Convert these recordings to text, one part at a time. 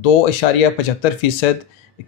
2.75%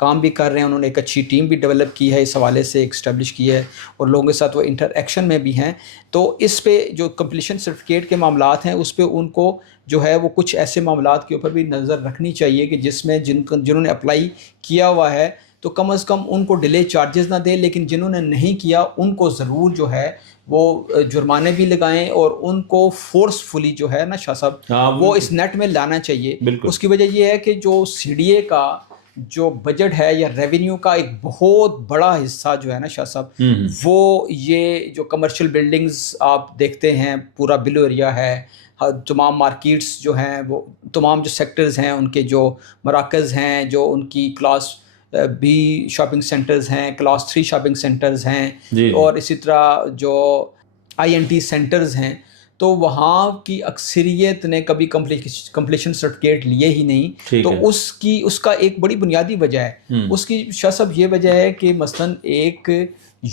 کام بھی کر رہے ہیں, انہوں نے ایک اچھی ٹیم بھی ڈیولپ کی ہے اس حوالے سے, ایک اسٹیبلش کی ہے, اور لوگوں کے ساتھ وہ انٹر ایکشن میں بھی ہیں. تو اس پہ جو کمپلیشن سرٹیفکیٹ کے معاملات ہیں اس پہ ان کو جو ہے وہ کچھ ایسے معاملات کے اوپر بھی نظر رکھنی چاہیے کہ جس میں جنہوں نے اپلائی کیا ہوا ہے تو کم از کم ان کو ڈیلے چارجز نہ دیں, لیکن جنہوں نے نہیں کیا ان کو ضرور جو ہے وہ جرمانے بھی لگائیں, اور ان کو فورسفلی جو ہے نا شاہ صاحب وہ اس نیٹ میں لانا چاہیے. اس کی وجہ یہ ہے کہ جو سی ڈی اے کا جو بجٹ ہے یا ریونیو کا ایک بہت بڑا حصہ جو ہے نا شاہ صاحب, وہ یہ جو کمرشل بلڈنگز آپ دیکھتے ہیں, پورا بلو ایریا ہے, تمام مارکیٹس جو ہیں, وہ تمام جو سیکٹرز ہیں ان کے جو مراکز ہیں, جو ان کی کلاس بی شاپنگ سینٹرز ہیں, کلاس 3 شاپنگ سینٹرز ہیں, اور اسی طرح جو آئی این ٹی سینٹرز ہیں, تو وہاں کی اکثریت نے کبھی کمپلیشن سرٹیفکیٹ لیے ہی نہیں. تو اس کا ایک بڑی بنیادی وجہ ہے, اس کی شاہ صاحب یہ وجہ ہے کہ مثلاً ایک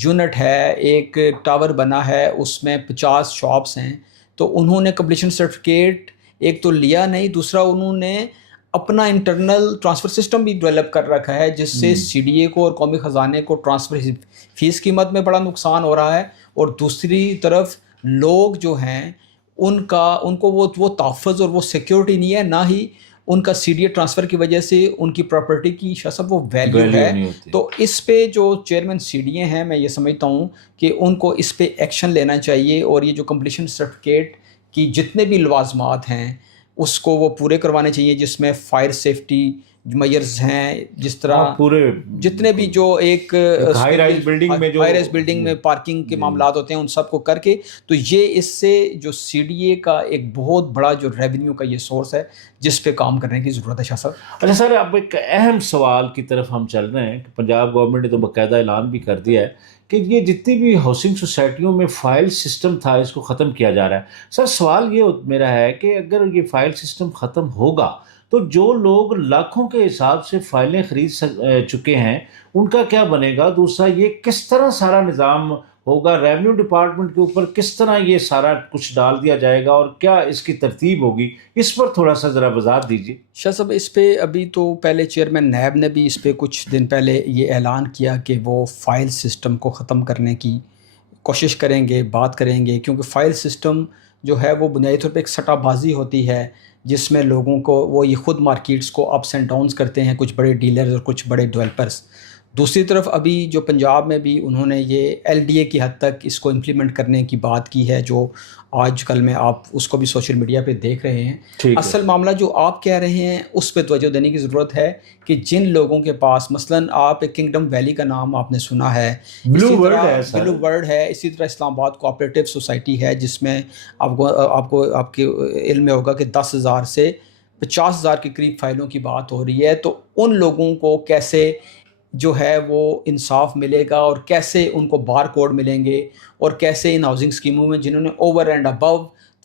یونٹ ہے, ایک ٹاور بنا ہے, اس میں 50 شاپس ہیں, تو انہوں نے کمپلیشن سرٹیفکیٹ ایک تو لیا نہیں, دوسرا انہوں نے اپنا انٹرنل ٹرانسفر سسٹم بھی ڈیولپ کر رکھا ہے, جس سے سی ڈی اے کو اور قومی خزانے کو ٹرانسفر فیس قیمت میں بڑا نقصان ہو رہا ہے, اور دوسری طرف لوگ جو ہیں ان کو وہ تحفظ اور وہ سیکیورٹی نہیں ہے, نہ ہی ان کا سی ڈی اے ٹرانسفر کی وجہ سے ان کی پراپرٹی کی شاہ صاحب وہ ویلیو ہے. تو اس پہ جو چیئرمین سی ڈی اے ہیں, میں یہ سمجھتا ہوں کہ ان کو اس پہ ایکشن لینا چاہیے, اور یہ جو کمپلیشن سرٹیفکیٹ کی جتنے بھی لوازمات ہیں اس کو وہ پورے کروانے چاہیے, جس میں فائر سیفٹی میئرز ہیں, جس طرح پورے جتنے بھی جو ایک ہائی رائز بلڈنگ میں پارکنگ کے معاملات ہوتے ہیں ان سب کو کر کے, تو یہ اس سے جو سی ڈی اے کا ایک بہت بڑا جو ریونیو کا یہ سورس ہے جس پہ کام کرنے کی ضرورت ہے. شاہ صاحب اچھا سر, اب ایک اہم سوال کی طرف ہم چل رہے ہیں کہ پنجاب گورنمنٹ نے تو باقاعدہ اعلان بھی کر دیا ہے کہ یہ جتنی بھی ہاؤسنگ سوسائٹیوں میں فائل سسٹم تھا اس کو ختم کیا جا رہا ہے. سر سوال یہ میرا ہے کہ اگر یہ فائل سسٹم ختم ہوگا تو جو لوگ لاکھوں کے حساب سے فائلیں خرید چکے ہیں ان کا کیا بنے گا؟ دوسرا یہ کس طرح سارا نظام ہوگا, ریونیو ڈپارٹمنٹ کے اوپر کس طرح یہ سارا کچھ ڈال دیا جائے گا, اور کیا اس کی ترتیب ہوگی؟ اس پر تھوڑا سا ذرا وضاحت دیجیے. شاہ صاحب اس پہ ابھی تو پہلے چیئرمین نیب نے بھی اس پہ کچھ دن پہلے یہ اعلان کیا کہ وہ فائل سسٹم کو ختم کرنے کی کوشش کریں گے, بات کریں گے, کیونکہ فائل سسٹم جو ہے وہ بنیادی طور پہ ایک سٹہ بازی ہوتی ہے جس میں لوگوں کو وہ یہ خود مارکیٹس کو اپس اینڈ ڈاؤنس کرتے ہیں, کچھ بڑے ڈیلرز اور کچھ بڑے ڈیولپرز. دوسری طرف ابھی جو پنجاب میں بھی انہوں نے یہ ایل ڈی اے کی حد تک اس کو امپلیمنٹ کرنے کی بات کی ہے, جو آج کل میں آپ اس کو بھی سوشل میڈیا پہ دیکھ رہے ہیں. اصل معاملہ جو آپ کہہ رہے ہیں اس پہ توجہ دینے کی ضرورت ہے کہ جن لوگوں کے پاس مثلاً آپ ایک کنگڈم ویلی کا نام آپ نے سنا ہے, بلو ورلڈ ہے, اسی طرح اسلام آباد کوآپریٹو سوسائٹی ہے جس میں آپ کے علم میں ہوگا کہ 10,000 سے 50,000 کے قریب فائلوں کی بات ہو رہی ہے. تو ان لوگوں کو کیسے جو ہے وہ انصاف ملے گا, اور کیسے ان کو بار کوڈ ملیں گے, اور کیسے ان ہاؤسنگ اسکیموں میں جنہوں نے اوور اینڈ ابو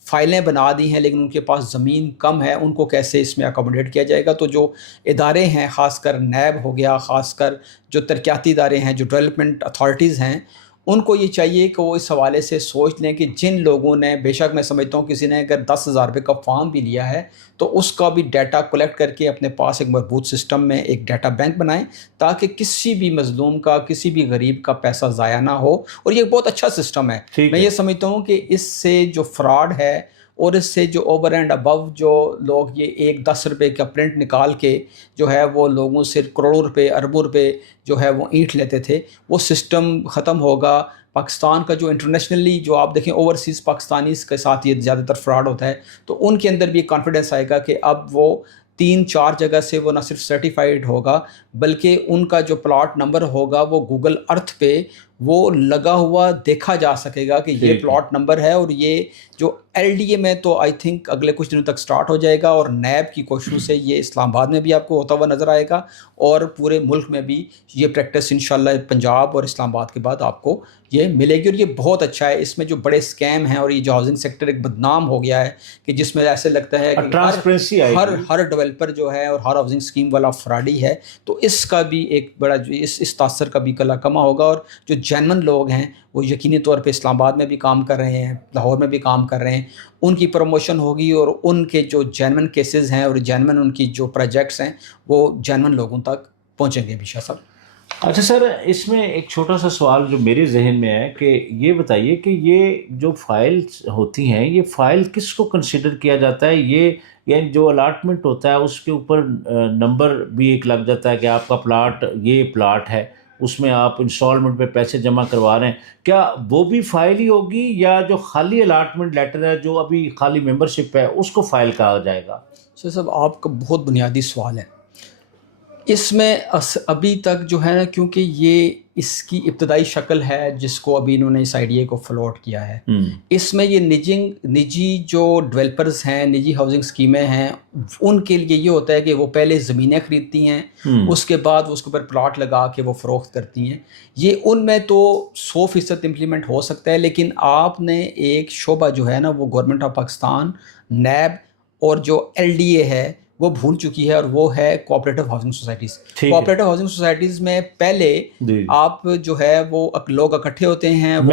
فائلیں بنا دی ہیں لیکن ان کے پاس زمین کم ہے, ان کو کیسے اس میں اکوموڈیٹ کیا جائے گا. تو جو ادارے ہیں, خاص کر نیب ہو گیا, خاص کر جو ترقیاتی ادارے ہیں, جو ڈیولپمنٹ اتھارٹیز ہیں, ان کو یہ چاہیے کہ وہ اس حوالے سے سوچ لیں کہ جن لوگوں نے, بے شک میں سمجھتا ہوں کسی نے اگر 10,000 روپے کا فارم بھی لیا ہے تو اس کا بھی ڈیٹا کلیکٹ کر کے اپنے پاس ایک مربوط سسٹم میں ایک ڈیٹا بینک بنائیں, تاکہ کسی بھی مظلوم کا, کسی بھی غریب کا پیسہ ضائع نہ ہو. اور یہ بہت اچھا سسٹم ہے. میں یہ سمجھتا ہوں کہ اس سے جو فراڈ ہے اور اس سے جو اوور اینڈ ابو جو لوگ یہ ایک 10 روپے کا پرنٹ نکال کے جو ہے وہ لوگوں سے کروڑوں روپے, اربوں روپے جو ہے وہ اینٹ لیتے تھے, وہ سسٹم ختم ہوگا. پاکستان کا جو انٹرنیشنلی جو آپ دیکھیں اوورسیز پاکستانیز کے ساتھ یہ زیادہ تر فراڈ ہوتا ہے, تو ان کے اندر بھی ایک کانفیڈنس آئے گا کہ اب وہ 3-4 جگہ سے وہ نہ صرف سرٹیفائیڈ ہوگا بلکہ ان کا جو پلاٹ نمبر ہوگا وہ گوگل ارتھ پہ وہ لگا ہوا دیکھا جا سکے گا کہ یہ پلاٹ نمبر ہے. اور یہ جو ایل ڈی اے میں تو آئی تھنک اگلے کچھ دنوں تک سٹارٹ ہو جائے گا, اور نیب کی کوششوں سے یہ اسلام آباد میں بھی آپ کو ہوتا ہوا نظر آئے گا, اور پورے ملک میں بھی یہ پریکٹس انشاءاللہ پنجاب اور اسلام آباد کے بعد آپ کو یہ ملے گی. اور یہ بہت اچھا ہے. اس میں جو بڑے اسکیم ہیں, اور یہ جو ہاؤسنگ سیکٹر ایک بدنام ہو گیا ہے کہ جس میں ایسے لگتا ہے کہ ہر ڈیولپر جو ہے اور ہر ہاؤسنگ اسکیم والا فراڈی ہے, تو اس کا بھی ایک بڑا اس تاثر کا بھی کلا کما ہوگا. اور جو جینون لوگ ہیں وہ یقینی طور پہ اسلام آباد میں بھی کام کر رہے ہیں, لاہور میں بھی کام کر رہے ہیں, ان کی پروموشن ہوگی, اور ان کے جو جینون کیسز ہیں اور جینون ان کی جو پروجیکٹس ہیں وہ جینون لوگوں تک پہنچیں گے بھی شاہ صاحب. اچھا سر، اس میں ایک چھوٹا سا سوال جو میرے ذہن میں ہے کہ یہ بتائیے کہ یہ جو فائلز ہوتی ہیں، یہ فائل کس کو کنسیڈر کیا جاتا ہے؟ یہ یعنی جو الاٹمنٹ ہوتا ہے اس کے اوپر نمبر بھی ایک لگ جاتا ہے کہ آپ کا پلاٹ یہ پلاٹ ہے، اس میں آپ انسٹالمنٹ پہ پیسے جمع کروا رہے ہیں، کیا وہ بھی فائل ہی ہوگی یا جو خالی الاٹمنٹ لیٹر ہے جو ابھی خالی ممبرشپ ہے اس کو فائل کہا جائے گا؟ شاہ صاحب آپ کا بہت بنیادی سوال ہے. اس میں ابھی تک جو ہے نا، کیونکہ یہ اس کی ابتدائی شکل ہے جس کو ابھی انہوں نے اس آئیڈیا کو فلوٹ کیا ہے، اس میں یہ نجی جو ڈیولپرز ہیں، نجی ہاؤسنگ اسکیمیں ہیں، ان کے لیے یہ ہوتا ہے کہ وہ پہلے زمینیں خریدتی ہیں، اس کے بعد اس کے اوپر پلاٹ لگا کے وہ فروخت کرتی ہیں. یہ ان میں تو 100% امپلیمنٹ ہو سکتا ہے، لیکن آپ نے ایک شعبہ جو ہے نا وہ گورنمنٹ آف پاکستان، نیب اور جو LDA ہے وہ بھول چکی ہے، اور وہ ہے cooperative housing societies. Cooperative housing societies میں پہلے آپ جو ہے وہ لوگ اکٹھے ہوتے ہیں، وہ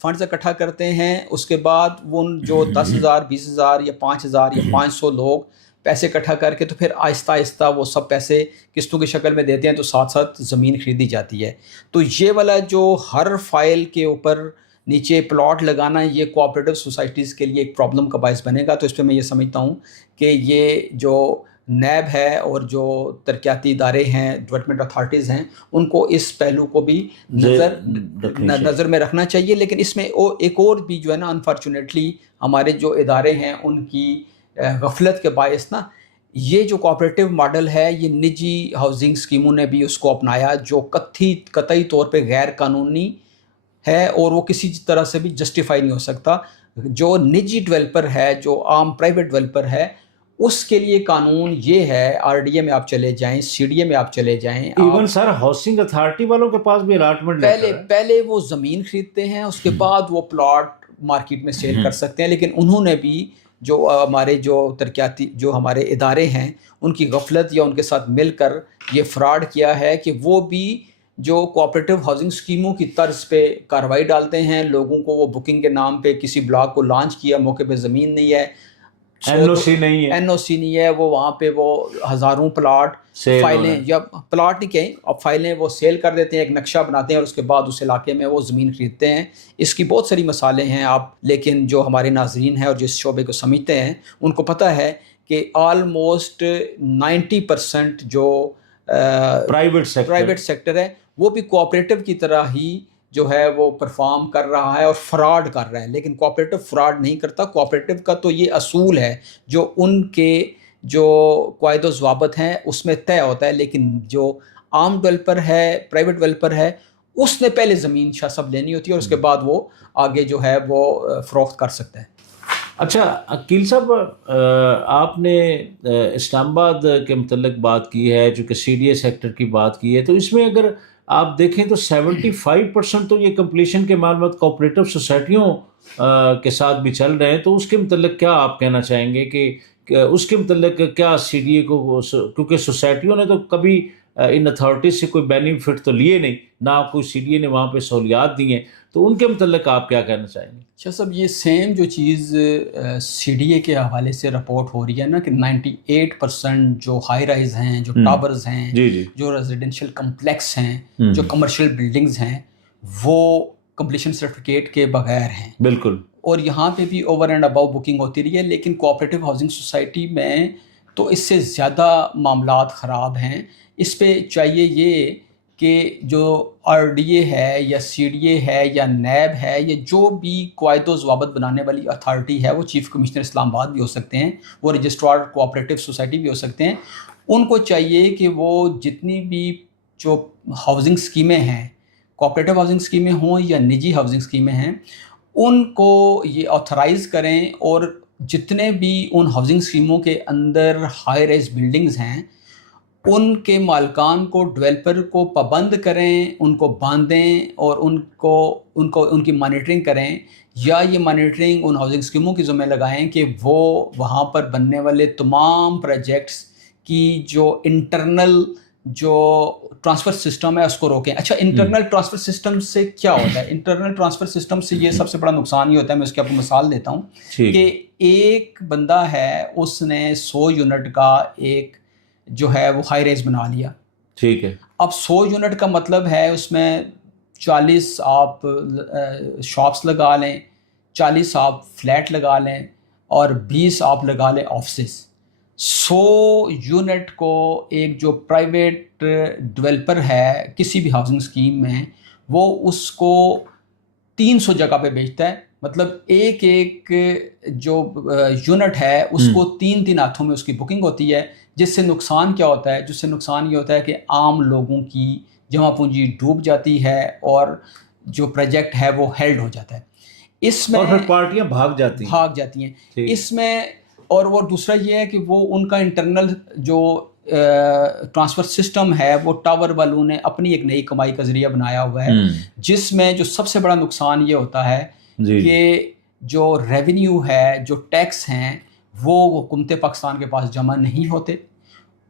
فنڈز اکٹھا کرتے ہیں، اس کے بعد وہ جو 10,000 20,000 یا 5,000 یا 500 لوگ پیسے اکٹھا کر کے تو پھر آہستہ آہستہ وہ سب پیسے قسطوں کی شکل میں دیتے ہیں، تو ساتھ ساتھ زمین خریدی جاتی ہے. تو یہ والا جو ہر فائل کے اوپر نیچے پلاٹ لگانا، یہ کوآپریٹو سوسائٹیز کے لیے ایک پرابلم کا باعث بنے گا. تو اس پہ میں یہ سمجھتا ہوں کہ یہ جو نیب ہے اور جو ترقیاتی ادارے ہیں، ڈیولپمنٹ اتھارٹیز ہیں، ان کو اس پہلو کو بھی نظر میں رکھنا چاہیے. لیکن اس میں ایک اور بھی جو ہے نا، انفارچونیٹلی ہمارے جو ادارے ہیں ان کی غفلت کے باعث نا، یہ جو کوآپریٹو ماڈل ہے یہ نجی ہاؤسنگ اسکیموں نے بھی اس کو اپنایا، جو قطعی طور پہ غیر قانونی ہے اور وہ کسی طرح سے بھی جسٹیفائی نہیں ہو سکتا. جو نجی ڈیولپر ہے، جو عام پرائیویٹ ڈیولپر ہے، اس کے لیے قانون یہ ہے، RDA میں آپ چلے جائیں، CDA میں آپ چلے جائیں، ایون سر ہاؤسنگ اتھارٹی والوں کے پاس بھی الاٹمنٹ پہلے وہ زمین خریدتے ہیں، اس کے بعد وہ پلاٹ مارکیٹ میں سیل کر سکتے ہیں. لیکن انہوں نے بھی جو ہمارے جو ترقیاتی جو ہمارے ادارے ہیں ان کی غفلت یا ان کے ساتھ مل کر یہ فراڈ کیا ہے کہ وہ بھی جو کوآپریٹو ہاؤسنگ اسکیموں کی طرز پہ کارروائی ڈالتے ہیں. لوگوں کو وہ بکنگ کے نام پہ کسی بلاک کو لانچ کیا، موقع پہ زمین نہیں ہے، NOC نہیں ہے، وہ وہاں پہ وہ ہزاروں پلاٹ فائلیں یا پلاٹ نہیں کہیں، اب فائلیں وہ سیل کر دیتے ہیں، ایک نقشہ بناتے ہیں اور اس کے بعد اس علاقے میں وہ زمین خریدتے ہیں. اس کی بہت ساری مثالیں ہیں آپ، لیکن جو ہمارے ناظرین ہیں اور جس شعبے کو سمجھتے ہیں ان کو پتہ ہے کہ آلموسٹ 90% جو پرائیویٹ سیکٹر ہے وہ بھی کوآپریٹو کی طرح ہی جو ہے وہ پرفارم کر رہا ہے اور فراڈ کر رہا ہے. لیکن کوآپریٹو فراڈ نہیں کرتا. کوآپریٹو کا تو یہ اصول ہے جو ان کے جو قواعد و ضوابط ہیں اس میں طے ہوتا ہے. لیکن جو عام ڈیولپر ہے، پرائیویٹ ڈیولپر ہے، اس نے پہلے زمین شاہ صاحب لینی ہوتی ہے اور اس کے بعد وہ آگے جو ہے وہ فروخت کر سکتا ہے. اچھا عقیل صاحب، آپ نے اسلام آباد کے متعلق بات کی ہے، جو کہ CDA سیکٹر کی بات کی ہے، تو اس میں اگر آپ دیکھیں تو 75% تو یہ کمپلیشن کے معاملات کوآپریٹو سوسائٹیوں کے ساتھ بھی چل رہے ہیں. تو اس کے متعلق کیا آپ کہنا چاہیں گے کہ اس کے متعلق کیا CDA کو، کیونکہ سوسائٹیوں نے تو کبھی ان اتھارٹیز سے کوئی بینیفٹ تو لیے نہیں، نہ کوئی CDA نے وہاں پہ سہولیات دی ہیں، تو ان کے متعلق آپ کیا کہنا چاہیں گے؟ شاہ صاحب یہ سیم جو چیز CDA کے حوالے سے رپورٹ ہو رہی ہے نا کہ 98% جو ہائی رائز ہیں، جو ٹاورز ہیں، جو ریزیڈینشیل کمپلیکس ہیں، جو کمرشل بلڈنگز ہیں، وہ کمپلیشن سرٹیفکیٹ کے بغیر ہیں. بالکل. اور یہاں پہ بھی اوور اینڈ اباؤ بکنگ ہوتی رہی ہے. لیکن کوآپریٹو ہاؤسنگ سوسائٹی میں تو اس سے زیادہ معاملات خراب ہیں. اس پہ چاہیے یہ کہ جو RDA ہے یا CDA ہے یا نیب ہے یا جو بھی قواعد و ضوابط بنانے والی اتھارٹی ہے، وہ چیف کمشنر اسلام آباد بھی ہو سکتے ہیں، وہ رجسٹرار کوآپریٹو سوسائٹی بھی ہو سکتے ہیں. ان کو چاہیے کہ وہ جتنی بھی جو ہاؤسنگ اسکیمیں ہیں، کوآپریٹو ہاؤسنگ اسکیمیں ہوں یا نجی ہاؤسنگ اسکیمیں ہیں، ان کو یہ آتھرائز کریں اور جتنے بھی ان ہاؤسنگ اسکیموں کے اندر ہائی رائز بلڈنگز ہیں ان کے مالکان کو، ڈیولپر کو پابند کریں، ان کو باندھیں اور ان کی مانیٹرنگ کریں، یا یہ مانیٹرنگ ان ہاؤسنگ اسکیموں کی ذمہ لگائیں کہ وہ وہاں پر بننے والے تمام پروجیکٹس کی جو انٹرنل جو ٹرانسفر سسٹم ہے اس کو روکیں. اچھا انٹرنل ٹرانسفر سسٹم سے کیا ہوتا ہے؟ انٹرنل ٹرانسفر سسٹم سے یہ سب سے بڑا نقصان یہ ہوتا ہے، میں اس کی آپ کو مثال دیتا ہوں کہ ایک بندہ ہے، اس نے 100 یونٹ کا ایک جو ہے وہ ہائی رائز بنا لیا، ٹھیک ہے. اب 100 یونٹ کا مطلب ہے اس میں 40 آپ شاپس لگا لیں، 40 آپ فلیٹ لگا لیں اور 20 آپ لگا لیں آفسز. 100 یونٹ کو ایک جو پرائیویٹ ڈیولپر ہے کسی بھی ہاؤسنگ اسکیم میں، وہ اس کو 300 جگہ پہ بیچتا ہے. مطلب ایک جو یونٹ ہے اس کو 3 ہاتھوں میں اس کی بکنگ ہوتی ہے، جس سے نقصان کیا ہوتا ہے؟ جس سے نقصان یہ ہوتا ہے کہ عام لوگوں کی جمع پونجی ڈوب جاتی ہے اور جو پروجیکٹ ہے وہ ہیلڈ ہو جاتا ہے. اس میں اور پھر پارٹیاں بھاگ جاتی ہیں. ٹھیک. اس میں اور وہ دوسرا یہ ہے کہ وہ ان کا انٹرنل جو ٹرانسفر سسٹم ہے وہ ٹاور والوں نے اپنی ایک نئی کمائی کا ذریعہ بنایا ہوا ہے، جس میں جو سب سے بڑا نقصان یہ ہوتا ہے کہ جو ریونیو ہے، جو ٹیکس ہیں، وہ حکومت پاکستان کے پاس جمع نہیں ہوتے،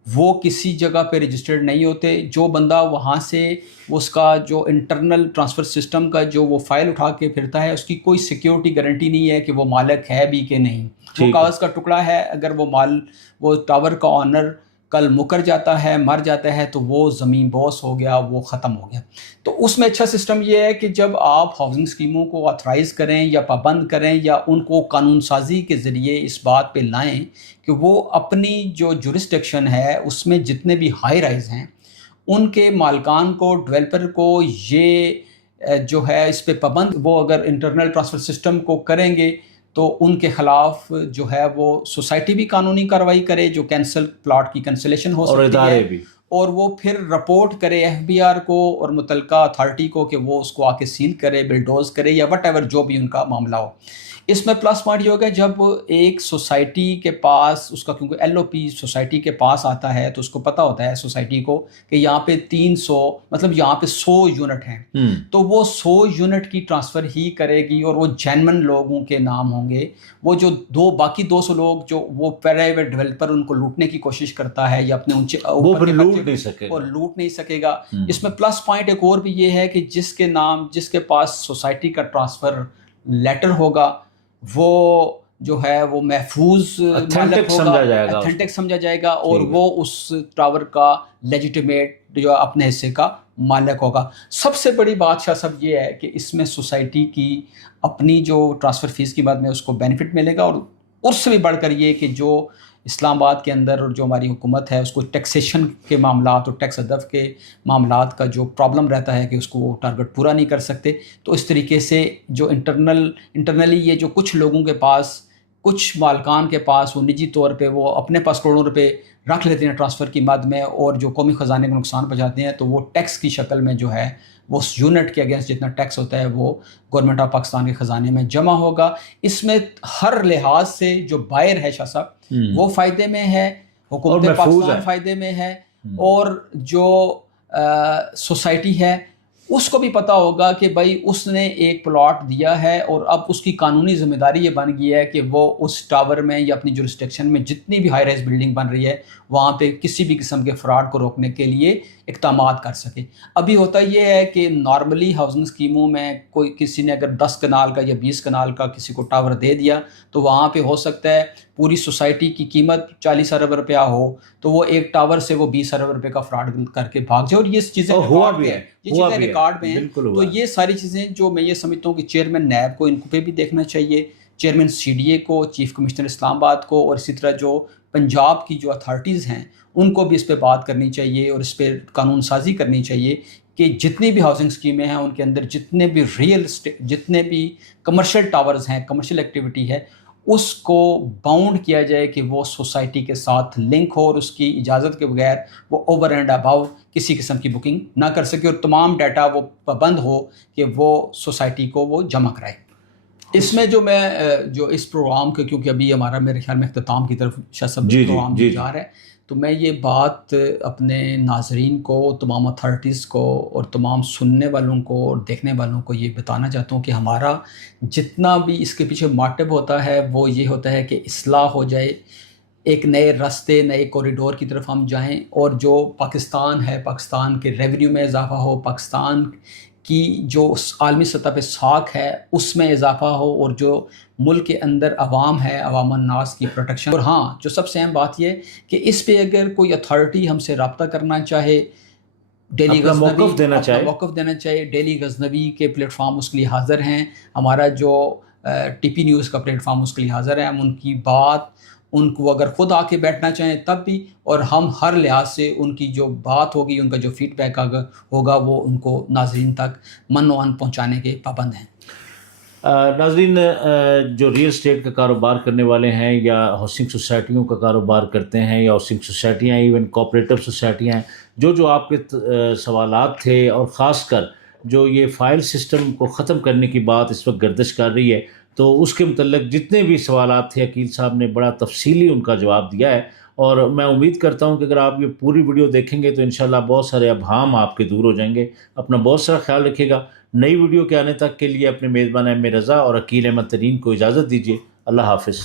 وہ کسی جگہ پہ رجسٹرڈ نہیں ہوتے. جو بندہ وہاں سے اس کا جو انٹرنل ٹرانسفر سسٹم کا جو وہ فائل اٹھا کے پھرتا ہے، اس کی کوئی سیکیورٹی گارنٹی نہیں ہے کہ وہ مالک ہے بھی کہ نہیں. وہ کاغذ کا ٹکڑا ہے. اگر وہ ٹاور کا آنر کل مکر جاتا ہے، مر جاتا ہے، تو وہ زمین بوس ہو گیا، وہ ختم ہو گیا. تو اس میں اچھا سسٹم یہ ہے کہ جب آپ ہاؤسنگ اسکیموں کو آتھرائز کریں یا پابند کریں یا ان کو قانون سازی کے ذریعے اس بات پہ لائیں کہ وہ اپنی جو جورسڈکشن ہے اس میں جتنے بھی ہائی رائز ہیں ان کے مالکان کو، ڈیولپر کو یہ جو ہے اس پہ پابند، وہ اگر انٹرنل ٹرانسفر سسٹم کو کریں گے تو ان کے خلاف جو ہے وہ سوسائٹی بھی قانونی کارروائی کرے، جو کینسل پلاٹ کی کینسلیشن ہو سکتی ہے، بھی، اور وہ پھر رپورٹ کرے FBR کو اور متعلقہ اتھارٹی کو کہ وہ اس کو آ کے سیل کرے، بلڈوز کرے یا وٹ ایور جو بھی ان کا معاملہ ہو. اس میں پلس پوائنٹ یہ ہوگا جب ایک سوسائٹی کے پاس اس کا، کیونکہ LOP سوسائٹی کے پاس آتا ہے تو اس کو پتہ ہوتا ہے سوسائٹی کو کہ یہاں پہ 300 مطلب یہاں پہ 100 یونٹ ہیں، تو وہ 100 یونٹ کی ٹرانسفر ہی کرے گی اور وہ جینمن لوگوں کے نام ہوں گے. وہ جو باقی 200 لوگ جو وہ پرائیویٹ ڈیولپر ان کو لوٹنے کی کوشش کرتا ہے یا اپنے لوٹ نہیں سکے گا. اس میں پلس پوائنٹ ایک اور بھی یہ ہے کہ جس کے پاس سوسائٹی کا ٹرانسفر لیٹر ہوگا وہ جو ہے وہ محفوظ مالک ہوگا، اتھینٹک سمجھا جائے گا، اور وہ اس ٹاور کا لیجیٹیمیٹ جو اپنے حصے کا مالک ہوگا. سب سے بڑی بات شاہ صاحب یہ ہے کہ اس میں سوسائٹی کی اپنی جو ٹرانسفر فیس کی بعد میں اس کو بینیفٹ ملے گا، اور اس سے بھی بڑھ کر یہ کہ جو اسلام آباد کے اندر اور جو ہماری حکومت ہے اس کو ٹیکسیشن کے معاملات اور ٹیکس ہدف کے معاملات کا جو پرابلم رہتا ہے کہ اس کو وہ ٹارگٹ پورا نہیں کر سکتے، تو اس طریقے سے جو انٹرنلی یہ جو کچھ لوگوں کے پاس، کچھ مالکان کے پاس وہ نجی طور پہ وہ اپنے پاس کروڑوں روپے رکھ لیتے ہیں ٹرانسفر کی مد میں، اور جو قومی خزانے کو نقصان پہنچاتے ہیں، تو وہ ٹیکس کی شکل میں جو ہے وہ اس یونٹ کے اگینسٹ جتنا ٹیکس ہوتا ہے وہ گورنمنٹ آف پاکستان کے خزانے میں جمع ہوگا. اس میں ہر لحاظ سے جو بائر ہے شاہ صاحب وہ فائدے میں ہے، حکومت پاکستان فائدے میں ہے، اور جو سوسائٹی ہے اس کو بھی پتہ ہوگا کہ بھائی اس نے ایک پلاٹ دیا ہے اور اب اس کی قانونی ذمہ داری یہ بن گئی ہے کہ وہ اس ٹاور میں یا اپنی جورسڈکشن میں جتنی بھی ہائی رائز بلڈنگ بن رہی ہے وہاں پہ کسی بھی قسم کے فراڈ کو روکنے کے لیے اقدامات کر سکے. ابھی ہوتا یہ ہے کہ نارملی ہاؤسنگ اسکیموں میں کوئی کسی نے اگر 10 کنال کا یا 20 کنال کا کسی کو ٹاور دے دیا تو وہاں پہ ہو سکتا ہے پوری سوسائٹی کی قیمت 40 ارب روپیہ ہو تو وہ ایک ٹاور سے وہ 20 ارب روپے کا فراڈ کر کے بھاگ جائے. اور یہ چیزیں ریکارڈ میں ہیں. تو یہ ساری چیزیں جو میں یہ سمجھتا ہوں کہ چیئرمین نیب کو ان پہ بھی دیکھنا چاہیے، چیئرمین CDA کو، چیف کمشنر اسلام آباد کو، اور اسی طرح جو پنجاب کی جو اتھارٹیز ہیں ان کو بھی اس پہ بات کرنی چاہیے اور اس پہ قانون سازی کرنی چاہیے کہ جتنی بھی ہاؤسنگ اسکیمیں ہیں ان کے اندر جتنے بھی جتنے بھی کمرشل ٹاورز ہیں، کمرشل ایکٹیویٹی ہے، اس کو باؤنڈ کیا جائے کہ وہ سوسائٹی کے ساتھ لنک ہو اور اس کی اجازت کے بغیر وہ اوور اینڈ اباؤ کسی قسم کی بکنگ نہ کر سکے، اور تمام ڈیٹا وہ پابند ہو کہ وہ سوسائٹی کو وہ جمع کرائے. اس میں جو میں جو اس پروگرام کے، کیونکہ ابھی ہمارا میرے خیال میں اختتام کی طرف پروگرام جا رہا ہے، تو میں یہ بات اپنے ناظرین کو، تمام اتھارٹیز کو اور تمام سننے والوں کو اور دیکھنے والوں کو یہ بتانا چاہتا ہوں کہ ہمارا جتنا بھی اس کے پیچھے موٹیو ہوتا ہے وہ یہ ہوتا ہے کہ اصلاح ہو جائے، ایک نئے راستے، نئے کوریڈور کی طرف ہم جائیں، اور جو پاکستان ہے، پاکستان کے ریونیو میں اضافہ ہو، پاکستان کی جو عالمی سطح پہ ساکھ ہے اس میں اضافہ ہو، اور جو ملک کے اندر عوام ہے، عوام الناس کی پروٹیکشن. اور ہاں جو سب سے اہم بات یہ کہ اس پہ اگر کوئی اتھارٹی ہم سے رابطہ کرنا چاہے ڈیلی اپنا غزنوی موقف دینا اپنا چاہے. موقف دینا چاہیے. ڈیلی غزنوی کے پلیٹ فارم اس کے لیے حاضر ہیں. ہمارا جو ٹی پی نیوز کا پلیٹ فارم اس کے لیے حاضر ہے. ہم ان کی بات ان کو اگر خود آ کے بیٹھنا چاہیں تب بھی, اور ہم ہر لحاظ سے ان کی جو بات ہوگی, ان کا جو فیڈ بیک ہوگا وہ ان کو ناظرین تک من و ان پہنچانے کے پابند ہیں. ناظرین, جو ریئل اسٹیٹ کا کاروبار کرنے والے ہیں یا ہاؤسنگ سوسائٹیوں کا کاروبار کرتے ہیں یا ہاؤسنگ سوسائٹیاں, ایون کوآپریٹو سوسائٹیاں ہیں, جو آپ کے سوالات تھے, اور خاص کر جو یہ فائل سسٹم کو ختم کرنے کی بات اس وقت گردش کر رہی ہے, تو اس کے متعلق جتنے بھی سوالات تھے عقیل صاحب نے بڑا تفصیلی ان کا جواب دیا ہے. اور میں امید کرتا ہوں کہ اگر آپ یہ پوری ویڈیو دیکھیں گے تو انشاءاللہ بہت سارے ابہام آپ کے دور ہو جائیں گے. اپنا بہت سارا خیال رکھیے گا. نئی ویڈیو کے آنے تک کے لیے اپنے میزبان احمد رضا اور عقیل احمد ترین کو اجازت دیجیے. اللہ حافظ.